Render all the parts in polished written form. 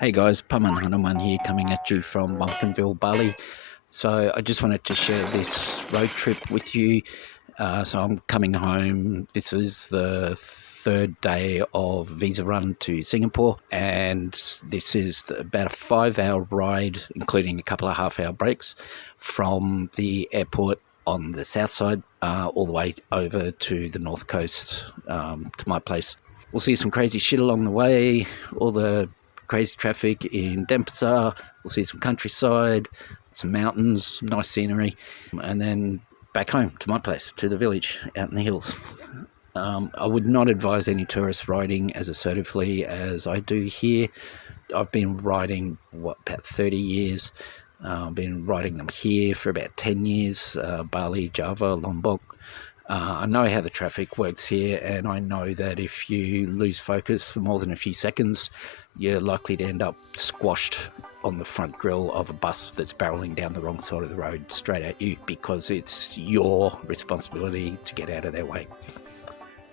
Hey guys, Paman Hanuman here coming at you from Bunkenville, Bali. So I just wanted to share this road trip with you. So I'm coming home. This is the third day of visa run to Singapore, and this is about a 5-hour ride, including a couple of half-hour breaks, from the airport on the south side all the way over to the north coast to my place. We'll see some crazy shit along the way, all the crazy traffic in Denpasar. We'll see some countryside, some mountains, some nice scenery, and then back home to my place, to the village out in the hills. I would not advise any tourist riding as assertively as I do here. I've been riding, about 30 years. I've been riding them here for about 10 years, Bali, Java, Lombok. I know how the traffic works here, and I know that if you lose focus for more than a few seconds, you're likely to end up squashed on the front grille of a bus that's barreling down the wrong side of the road straight at you, because it's your responsibility to get out of their way.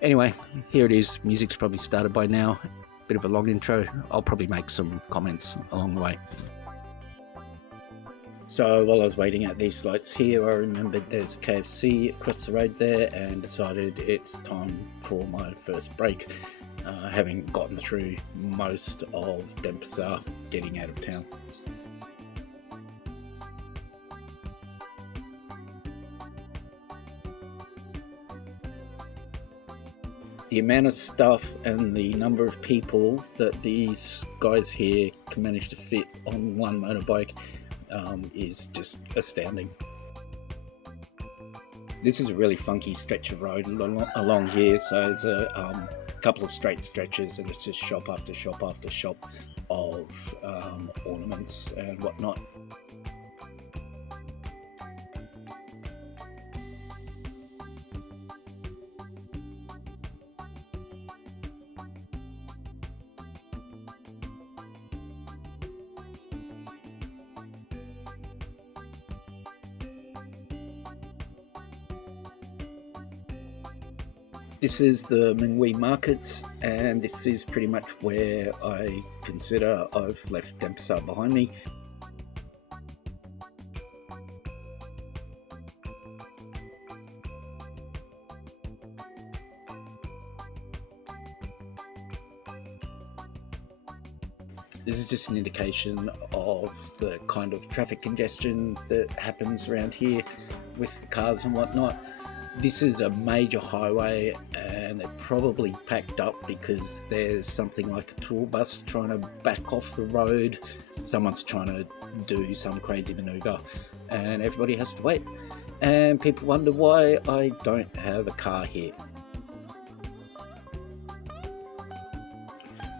Anyway, here it is. Music's probably started by now. Bit of a long intro. I'll probably make some comments along the way. So while I was waiting at these lights here, I remembered there's a KFC across the road there and decided it's time for my first break, having gotten through most of Denpasar, getting out of town. The amount of stuff and the number of people that these guys here can manage to fit on one motorbike is just astounding. This is a really funky stretch of road along here, so there's a couple of straight stretches, and it's just shop after shop after shop of ornaments and whatnot. This is the Minghui markets, and this is pretty much where I consider I've left Denpasar behind me. This is just an indication of the kind of traffic congestion that happens around here with cars and whatnot. This is a major highway, and they're probably packed up because there's something like a tour bus trying to back off the road. Someone's trying to do some crazy maneuver, and everybody has to wait. And people wonder why I don't have a car here.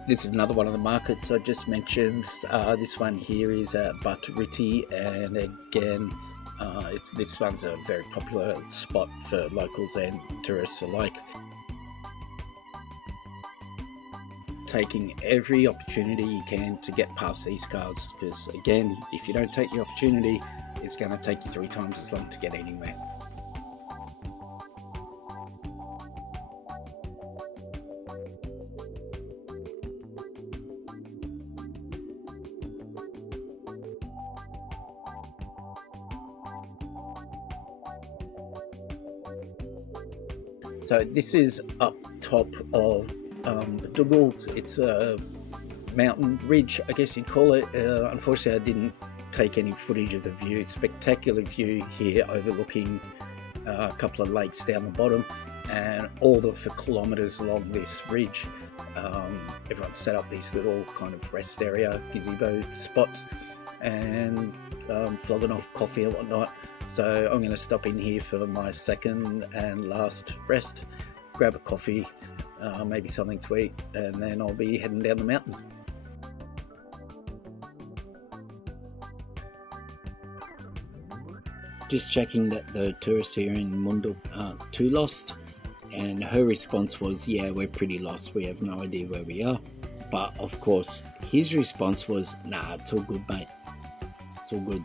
This is another one of the markets I just mentioned. This one here is at Batariti, and again, this one's a very popular spot for locals and tourists alike. Taking every opportunity you can to get past these cars, because again, if you don't take the opportunity, it's going to take you 3 times as long to get anywhere. So this is up top of Dougal. It's a mountain ridge, I guess you'd call it. Unfortunately, I didn't take any footage of the view. Spectacular view here, overlooking a couple of lakes down the bottom, and for kilometres along this ridge. Everyone's set up these little kind of rest area, gazebo spots, and flogging off coffee and whatnot. So I'm going to stop in here for my second and last rest, grab a coffee, maybe something to eat, and then I'll be heading down the mountain. Just checking that the tourists here in Munduk aren't too lost, and her response was, yeah, we're pretty lost, we have no idea where we are. But of course his response was, nah, it's all good, mate, it's all good.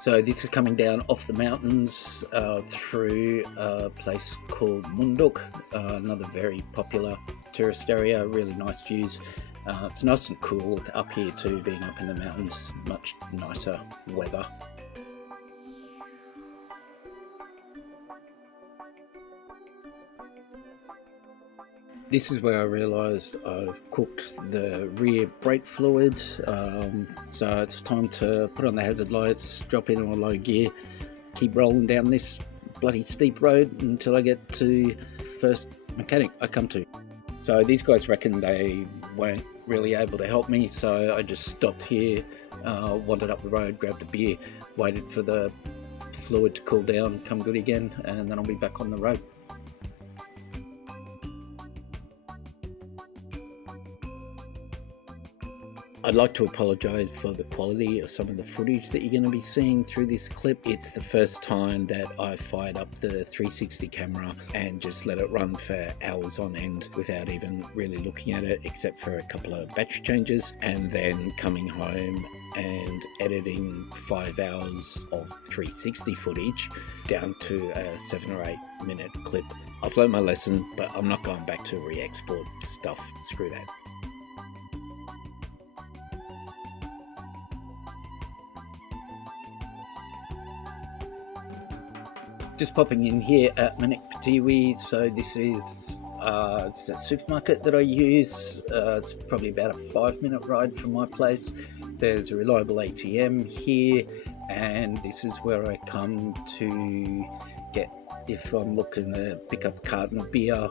So this is coming down off the mountains through a place called Munduk, another very popular tourist area, really nice views. It's nice and cool up here too, being up in the mountains, much nicer weather. This is where I realised I've cooked the rear brake fluid, so it's time to put on the hazard lights, drop in on low gear, keep rolling down this bloody steep road until I get to first mechanic I come to. So these guys reckon they weren't really able to help me, so I just stopped here, wandered up the road, grabbed a beer, waited for the fluid to cool down, come good again, and then I'll be back on the road. I'd like to apologise for the quality of some of the footage that you're going to be seeing through this clip. It's the first time that I fired up the 360 camera and just let it run for hours on end without even really looking at it, except for a couple of battery changes, and then coming home and editing 5 hours of 360 footage down to a 7 or 8 minute clip. I've learned my lesson, but I'm not going back to re-export stuff. Screw that. Just popping in here at Manik Patiwi. So this is it's a supermarket that I use. It's probably about a 5-minute ride from my place. There's a reliable ATM here, and this is where I come to get, if I'm looking to pick up a carton of beer,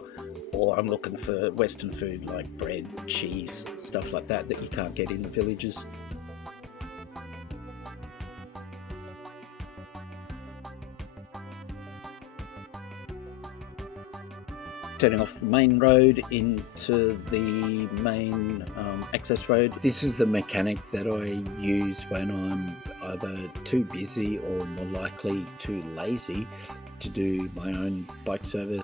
or I'm looking for Western food like bread, cheese, stuff like that that you can't get in the villages. Turning off the main road into the main access road. This is the mechanic that I use when I'm either too busy or more likely too lazy to do my own bike service.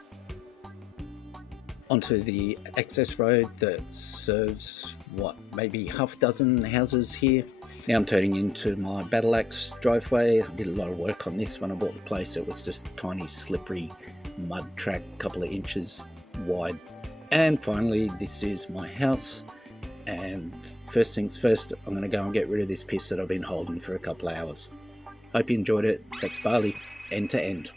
Onto the access road that serves, maybe half a dozen houses here. Now I'm turning into my battle axe driveway. I did a lot of work on this when I bought the place. It was just a tiny slippery mud track, a couple of inches wide. And finally, this is my house, and first things first, I'm going to go and get rid of this piss that I've been holding for a couple of hours. Hope you enjoyed it. That's Bali, end to end.